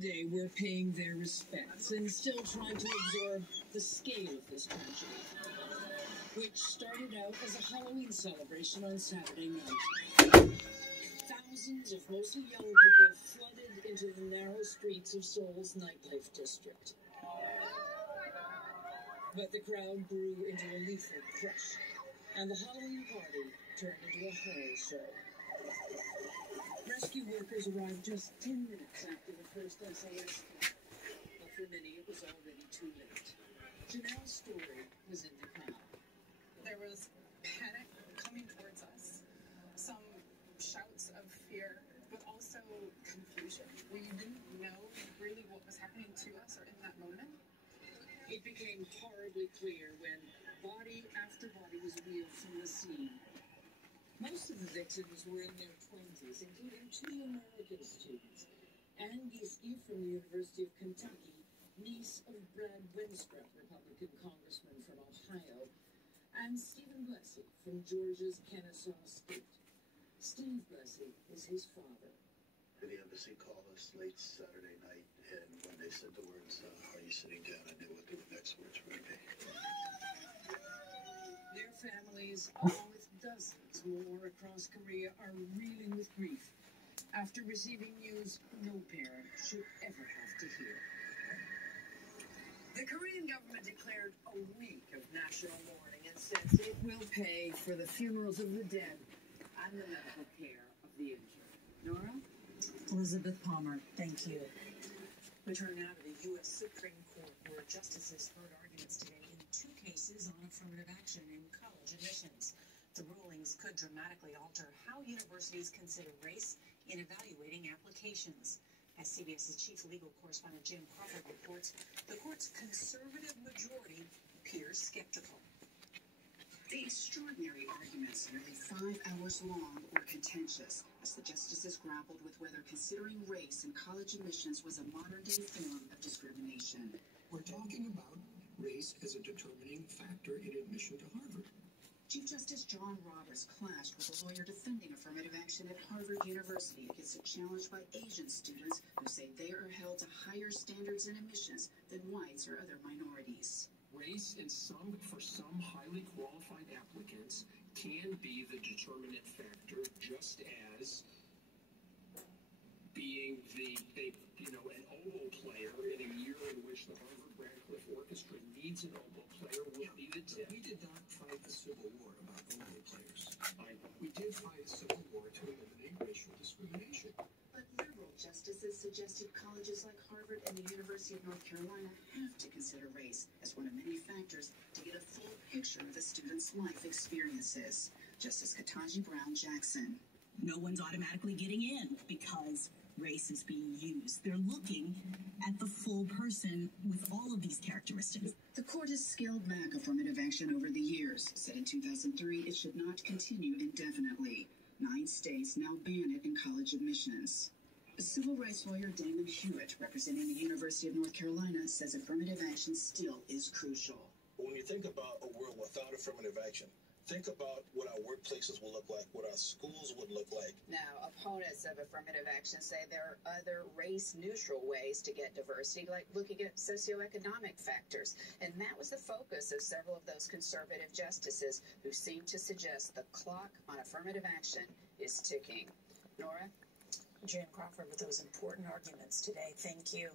They were paying their respects and still trying to absorb the scale of this tragedy, which started out as a Halloween celebration on Saturday night. Thousands of mostly young people flooded into the narrow streets of Seoul's nightlife district. But the crowd grew into a lethal crush, and the Halloween party turned into a horror show. Rescue workers arrived just 10 minutes after the first SOS call, but for many it was already too late. Janelle's story was in the crowd. There was panic coming towards us, some shouts of fear, but also confusion. We didn't know really what was happening to us or in that moment. It became horribly clear when body after body was wheeled from the scene. Most of the victims were in their 20s, including 2 American students. Ann Giske from the University of Kentucky, niece of Brad Winstrop, Republican congressman from Ohio, and Stephen Blessy from Georgia's Kennesaw State. Steve Blessy is his father. The embassy called us late Saturday night, and when they said the words, "Are you sitting down?" I knew what the next words were going to be. Their families, along with dozens more across Korea, are reeling with grief after receiving news no parent should ever have to hear. The Korean government declared a week of national mourning and says it will pay for the funerals of the dead and the medical care of the injured. Nora? Elizabeth Palmer, thank you. We turn now to the U.S. Supreme Court, where justices heard arguments today in 2 cases on affirmative action in college admissions. The rulings could dramatically alter how universities consider race in evaluating applications. As CBS's chief legal correspondent Jim Crawford reports, the court's conservative majority appears skeptical. The extraordinary arguments, nearly 5 hours long, were contentious as the justices grappled with whether considering race in college admissions was a modern-day form of discrimination. We're talking about race as a determining factor in admission to Harvard. Chief Justice John Roberts clashed with a lawyer defending affirmative action at Harvard University against a challenge by Asian students who say they are held to higher standards in admissions than whites or other minorities. Race for some highly qualified applicants can be the determinant factor, just as being an oboe player in a year in which the Harvard Radcliffe Orchestra needs an oboe player would be the tip. We did not fight the Civil War about oboe players. We did fight the Civil War to eliminate racial discrimination. But liberal justices suggested colleges like Harvard and the University of North Carolina have to consider race as one of many factors to get a full picture of a student's life experiences. Justice Ketanji Brown Jackson. No one's automatically getting in because race is being used. They're looking at the full person with all of these characteristics. The court has scaled back affirmative action over the years. Said in 2003 it should not continue indefinitely. 9 states now ban it in college admissions. Civil rights lawyer Damon Hewitt, representing the University of North Carolina, says affirmative action still is crucial. When you think about a world without affirmative action, think about what our workplaces will look like, what our schools would look like. Now, opponents of affirmative action say there are other race-neutral ways to get diversity, like looking at socioeconomic factors. And that was the focus of several of those conservative justices who seem to suggest the clock on affirmative action is ticking. Nora? Jim Crawford with those important arguments today. Thank you.